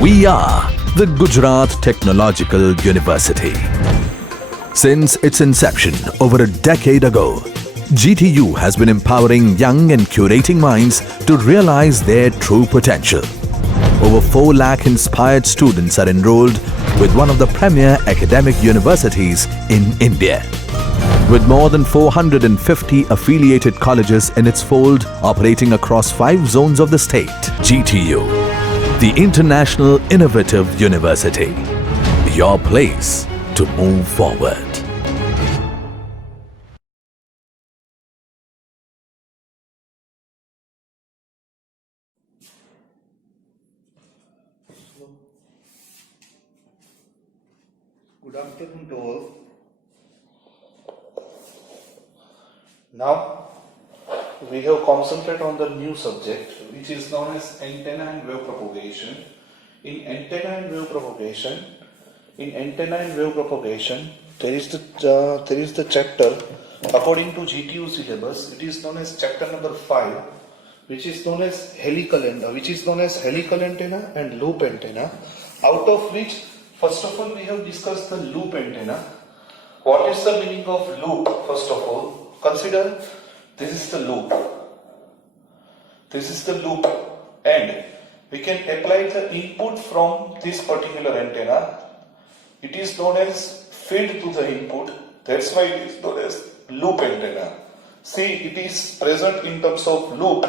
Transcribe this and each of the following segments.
We are the Gujarat Technological University. Since its inception over a decade ago, GTU has been empowering young and curating minds to realize their true potential. Over 4 lakh inspired students are enrolled with one of the premier academic universities in India. With more than 450 affiliated colleges in its fold operating across 5 zones of the state, GTU, the International Innovative University, your place to move forward. Good afternoon to all. Now we have concentrated on the new subject which is known as antenna and wave propagation. In antenna and wave propagation, there is the chapter according to GTU syllabus. It is known as chapter number 5, which is known as helical antenna and loop antenna. Out of which, first of all, we have discussed the loop antenna. What is the meaning of loop? First of all, consider this is the loop. And we can apply the input from this particular antenna. It is known as feed to the input. That's why it is known as loop antenna. See, it is present in terms of loop.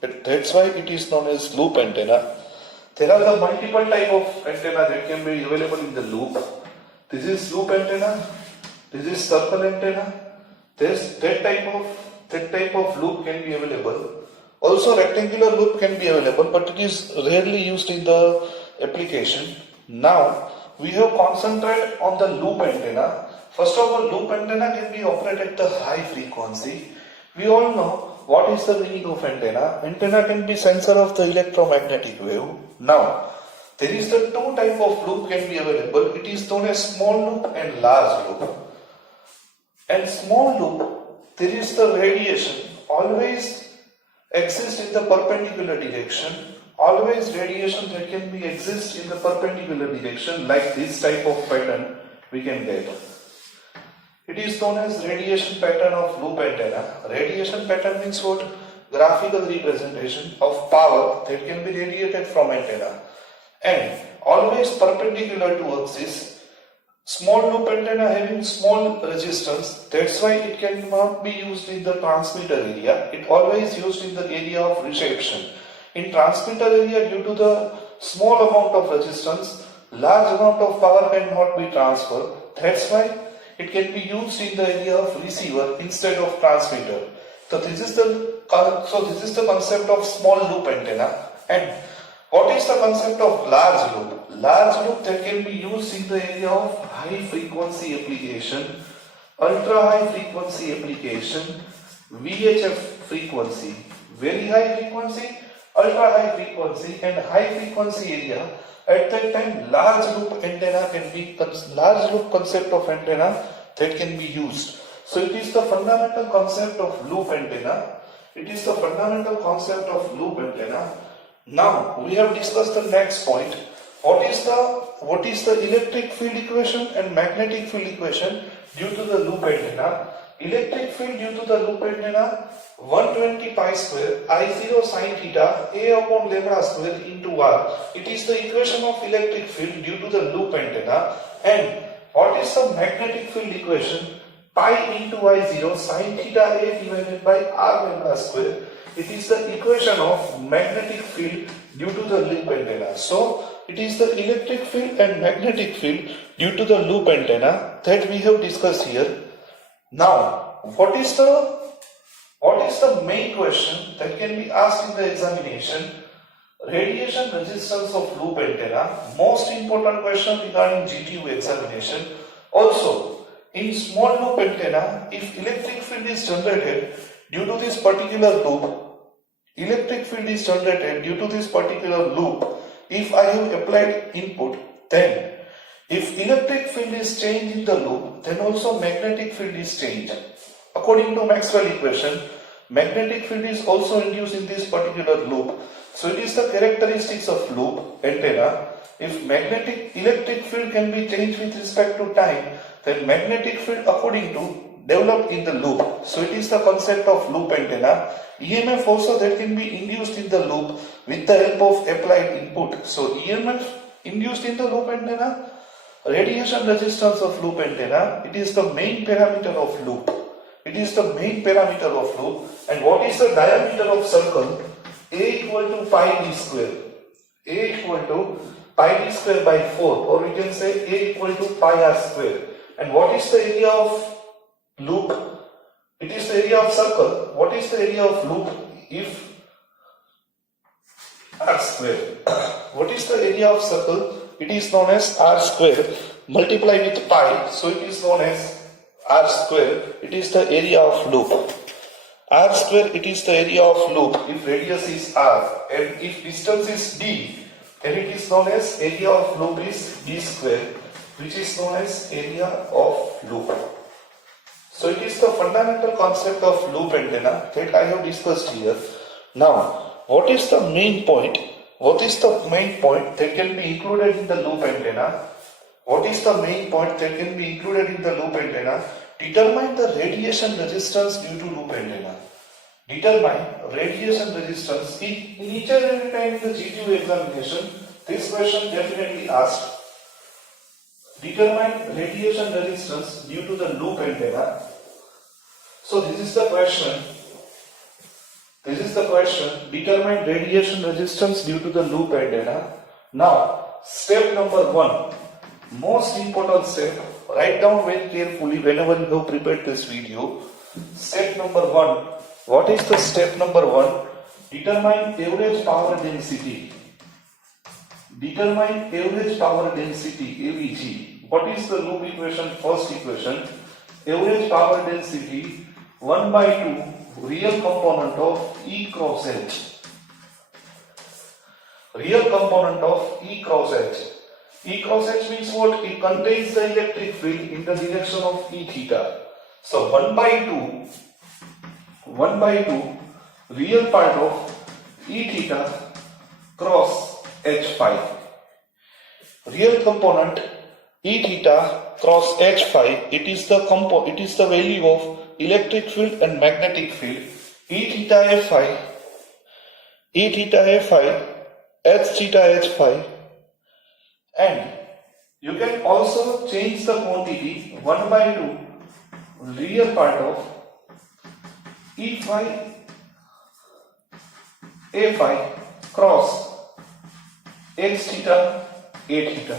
That's why it is known as loop antenna. There are the multiple type of antenna that can be available in the loop. This is loop antenna. This is circle antenna. That type of loop can be available. Also rectangular loop can be available, but it is rarely used in the application. Now we have concentrated on the loop antenna. First of all, loop antenna can be operated at the high frequency. We all know what is the meaning of antenna. Antenna can be sensor of the electromagnetic wave. Now there is the 2 type of loop can be available. It is known as small loop and large loop. And small loop, there is the radiation always exists in the perpendicular direction. Always radiation that can be exist in the perpendicular direction, like this type of pattern we can get. It is known as radiation pattern of loop antenna. Radiation pattern means what? Graphical representation of power that can be radiated from antenna. And always perpendicular to axis. Small loop antenna having small resistance, that's why it cannot be used in the transmitter area. It always used in the area of reception. In transmitter area, due to the small amount of resistance, large amount of power cannot be transferred. That's why it can be used in the area of receiver instead of transmitter. So this is the concept of small loop antenna. And what is the concept of large loop? Large loop that can be used in the area of high frequency application, ultra high frequency application, VHF frequency, very high frequency, ultra high frequency and high frequency area. At that time, large loop concept of antenna that can be used. So it is the fundamental concept of loop antenna. Now we have discussed the next point. What is the electric field equation and magnetic field equation due to the loop antenna? Electric field due to the loop antenna 120 pi square I0 sin theta A upon lambda square into R. It is the equation of electric field due to the loop antenna. And what is the magnetic field equation? Pi into I0 sin theta A divided by R lambda square. It is the equation of magnetic field due to the loop antenna. So it is the electric field and magnetic field due to the loop antenna that we have discussed here. Now, what is the main question that can be asked in the examination? Radiation resistance of loop antenna, most important question regarding GTU examination. Also, in small loop antenna, if electric field is generated due to this particular loop, if I have applied input, then if electric field is changed in the loop, then also magnetic field is changed. According to Maxwell equation, magnetic field is also induced in this particular loop. So it is the characteristics of loop antenna. If magnetic electric field can be changed with respect to time, then magnetic field according to developed in the loop. So it is the concept of loop antenna. EMF also that can be induced in the loop with the help of applied input. So EMF induced in the loop antenna, radiation resistance of loop antenna, it is the main parameter of loop. It is the main parameter of loop. And what is the diameter of circle? A equal to pi d square. A equal to pi d square by 4, or we can say A equal to pi r square. And what is the area of loop? It is the area of circle. What is the area of loop? If r square. What is the area of circle? It is known as r square multiplied with pi. So it is known as r square. It is the area of loop. R square, it is the area of loop if radius is r, and if distance is d, then it is known as area of loop is d square, which is known as area of loop. So it is the fundamental concept of loop antenna that I have discussed here. Now, what is the main point? What is the main point that can be included in the loop antenna? What is the main point that can be included in the loop antenna? Determine the radiation resistance due to loop antenna. Determine radiation resistance. In each and every time in the GTU examination, this question definitely asked. Determine radiation resistance due to the loop antenna. So this is the question. This is the question. Determine radiation resistance due to the loop antenna. Now, step number 1. Most important step. Write down very carefully whenever you have prepared this video. Step number 1. What is the step number 1? Determine average power density. Determine average power density, AVG. What is the loop equation? First equation. Average power density 1 by 2 real component of E cross H. Real component of E cross H. E cross H means what? It contains the electric field in the direction of E theta. So 1 by 2 real part of E theta cross H phi. Real component E theta cross H phi, it is the value of electric field and magnetic field. E theta F phi, H theta H phi. And you can also change the quantity 1 by 2 real part of E phi A phi cross H theta A theta.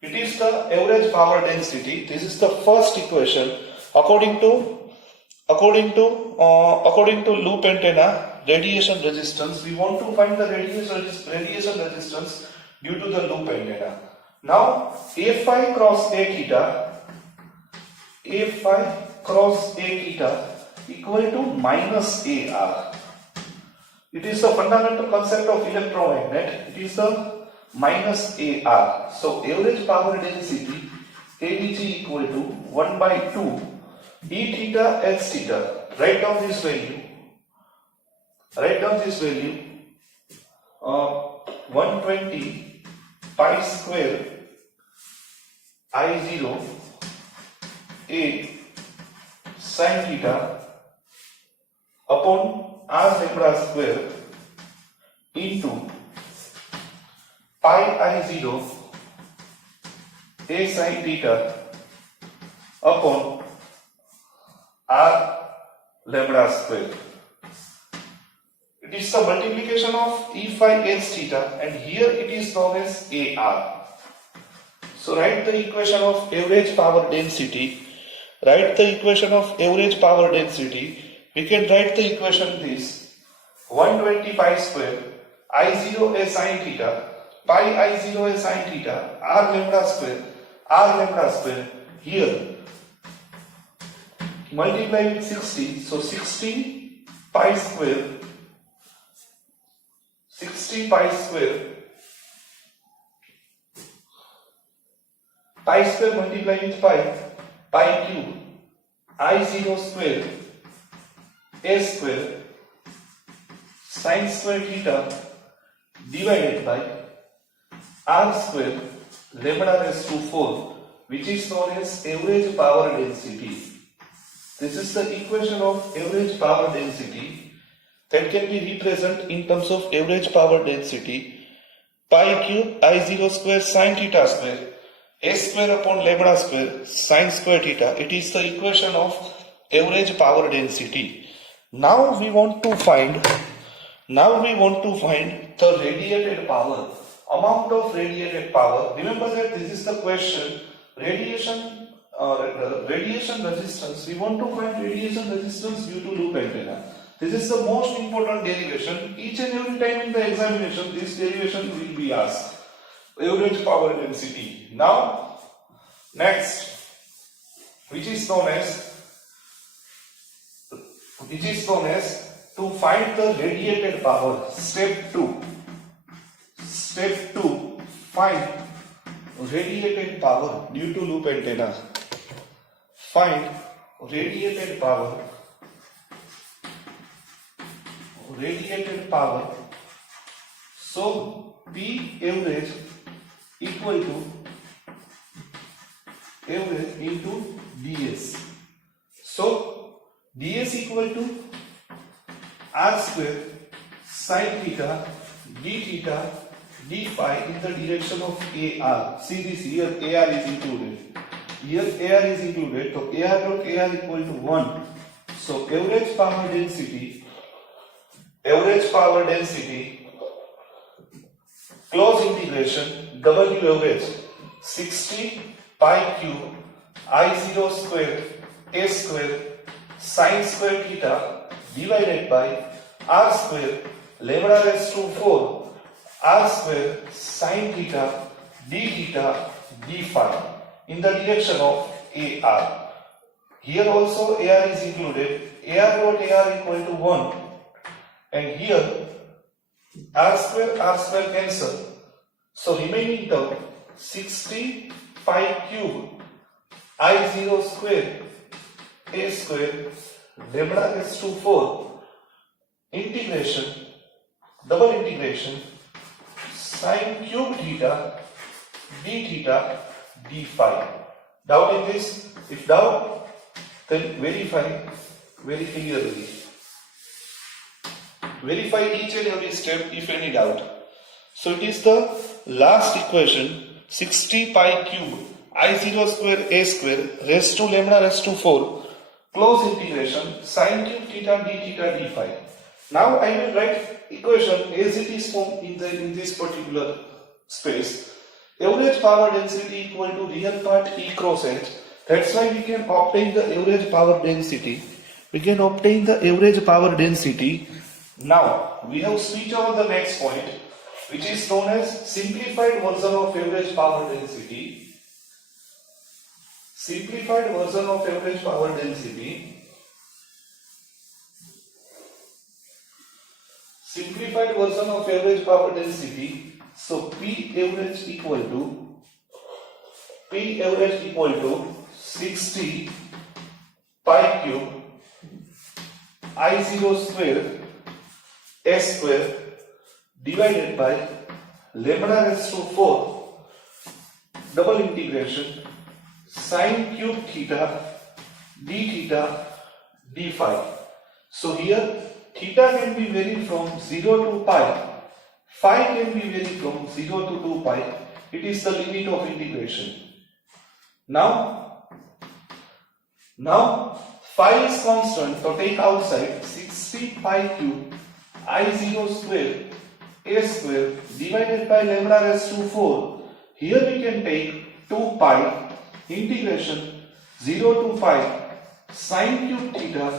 It is the average power density. This is the first equation according to loop antenna radiation resistance. We want to find the radiation resistance due to the loop antenna. Now, A phi cross A theta equal to minus AR. It is the fundamental concept of electromagnet. It is the minus AR. So, average power density ADG equal to 1 by 2 E theta H theta. Write down this value. 120 pi square I0 A sin theta upon r lambda square into pi I0 A sin theta upon r lambda square. It is the multiplication of E phi H theta, and here it is known as AR. So write the equation of average power density. We can write the equation this: 120 pi square I0 A sin theta, pi I0 A sin theta, r lambda square. Here multiply with 60, so 60 pi square multiply with pi cube I0 square A square sine square theta divided by r square lambda raised to 4, which is known as average power density. This is the equation of average power density that can be represented in terms of average power density pi cube I0 square sine theta square s square upon lambda square sine square theta. It is the equation of average power density. Now we want to find the radiated power, amount of radiated power. Remember that this is the question. Radiation resistance. We want to find radiation resistance due to loop antenna. This is the most important derivation. Each and every time in the examination, this derivation will be asked. Average power density. Now, next, which is known as to find the radiated power. Step 2. Find radiated power due to loop antenna. Find radiated power. So P average equal to average into ds. So ds equal to r square sine theta d theta d phi in the direction of AR. See this, here AR is included. So AR dot AR equal to 1. So average power density, close integration, W average 60 pi cube I0 square S square sine square theta divided by R square lambda raised to 4 R square sine theta d phi in the direction of AR. Here also AR is included. AR dot AR equal to 1. And here R square cancel. So remaining term 60 pi cube I0 square A square lambda raised to 4 integration, double integration sine cube theta d phi. Doubt in this? If doubt, then verify very clearly. Verify each and every step if any doubt. So it is the last equation, 60 pi cube I0 square A square raised to lambda raised to 4 close integration sine cube theta d phi. Now I will write equation as it is formed in this particular space. Average power density equal to real part E cross H. That's why we can obtain the average power density. Now we have switched over the next point, which is known as simplified version of average power density. Simplified version of average power density. So P average equal to 60 pi cube I0 square S square divided by lambda raised to 4 double integration sine cube theta d phi. So here theta can be varied from 0 to pi. Phi can be varied from 0 to 2 pi. It is the limit of integration. Now phi is constant, so take outside 60 pi cube I0 square A square divided by lambda raised to 4. Here we can take 2 pi integration 0 to pi sine cube theta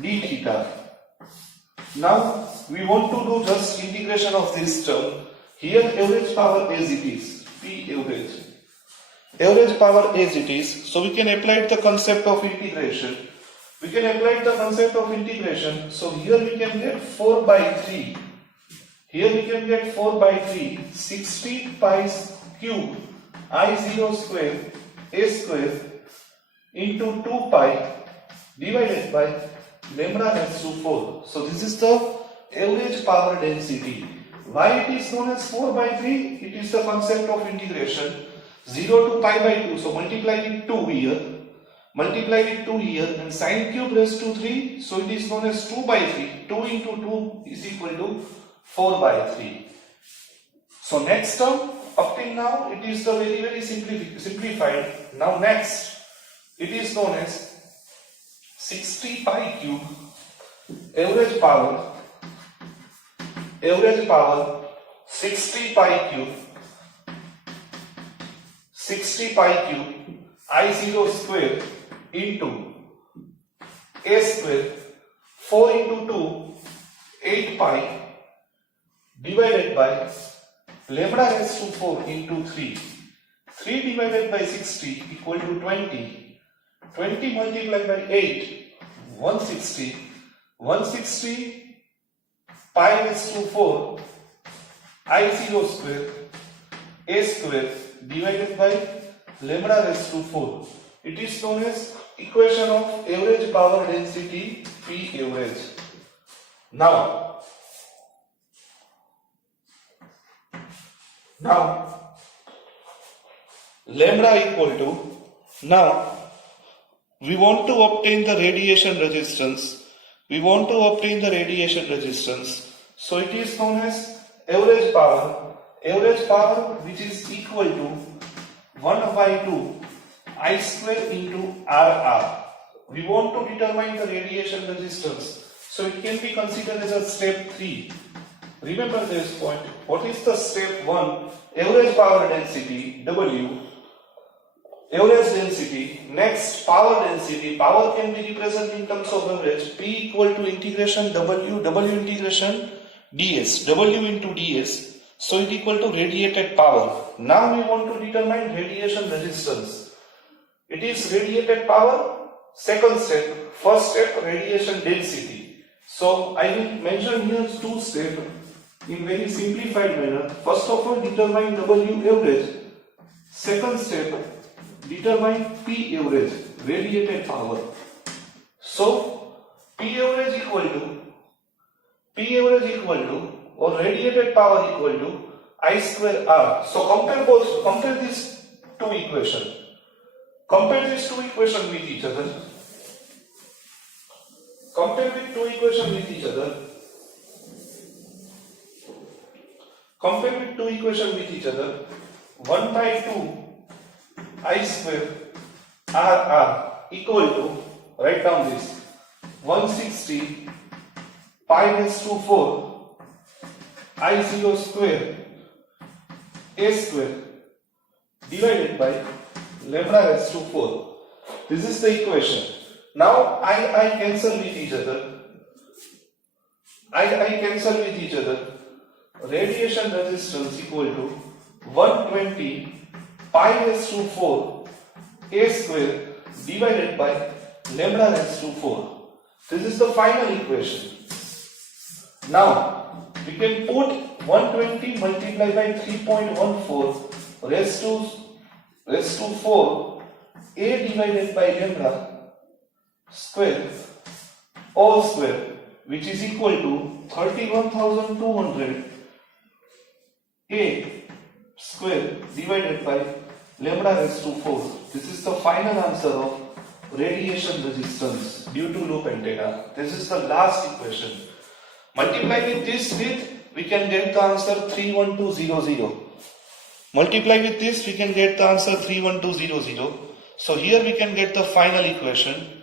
d theta. Now we want to do just integration of this term. Here average power as it is, P average. Average power as it is, so we can apply the concept of integration. So here we can get 4 by 3. 60 pi cube I0 square A square into 2 pi divided by lambda raised to 4. So this is the average power density. Why it is known as 4 by 3? It is the concept of integration. 0 to pi by 2. So multiply with 2 here. Multiply with 2 here and sine cube raised to 3. So it is known as 2 by 3. 2 into 2 is equal to 4 by 3. So next term, up till now, it is the very simplified. Now next, it is known as 60 pi cube average power 60 pi cube I0 square into a square 4 into 2 8 pi divided by lambda raised to 4 into 3. 3 divided by 60 equal to 20. 20 multiplied by 8 160. 160 pi raised to 4 I0 square a square divided by lambda raised to 4. It is known as equation of average power density P average. Now lambda equal to, now we want to obtain the radiation resistance. So it is known as average power which is equal to 1 by 2 I square into RR. We want to determine the radiation resistance. So it can be considered as a step 3. Remember this point. What is the step 1? Average power density W. Average density. Next, power density. Power can be represented in terms of average. P equal to integration W integration ds. W into ds. So it equal to radiated power. Now we want to determine radiation resistance. It is radiated power. Second step. First step, radiation density. So I will mention here 2 steps in very simplified manner. First of all, determine W average. Second step, determine P average, radiated power. So P average equal to or radiated power equal to I square R. So compare these two equations. Compare these two equations with each other. Compare 1 by 2 I square RR equal to, write down this, 160 pi raised to 4 I0 square a square divided by lambda raised to 4. This is the equation. Now I cancel with each other. Radiation resistance equal to 120 pi raised to 4 a square divided by lambda raised to 4. This is the final equation. Now we can put 120 multiplied by 3.14 raised to 4 a divided by lambda square all square, which is equal to 31,200 a square divided by lambda raised to 4. This is the final answer of radiation resistance due to loop antenna. This is the last equation. Multiply with this we can get the answer 31200. Multiply with this we can get the answer 31200. So here we can get the final equation.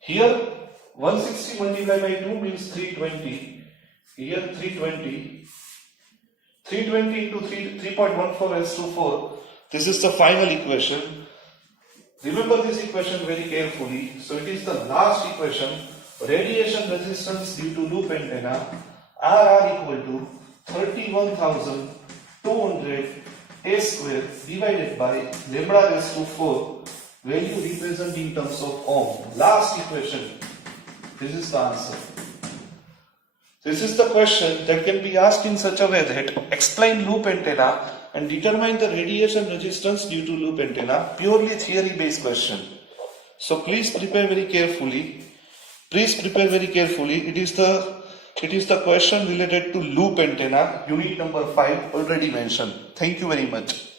Here 160 multiplied by 2 means 320. Here 320. 320 into 3.14 raised to 4. This is the final equation. Remember this equation very carefully. So it is the last equation. Radiation resistance due to loop antenna RR equal to 31,200 a square divided by lambda raised to 4, value represented in terms of ohm. Last equation. This is the answer. This is the question that can be asked in such a way that explain loop antenna and determine the radiation resistance due to loop antenna. Purely theory based question. So please prepare very carefully. It It is the question related to loop antenna, unit number 5 already mentioned. Thank you very much.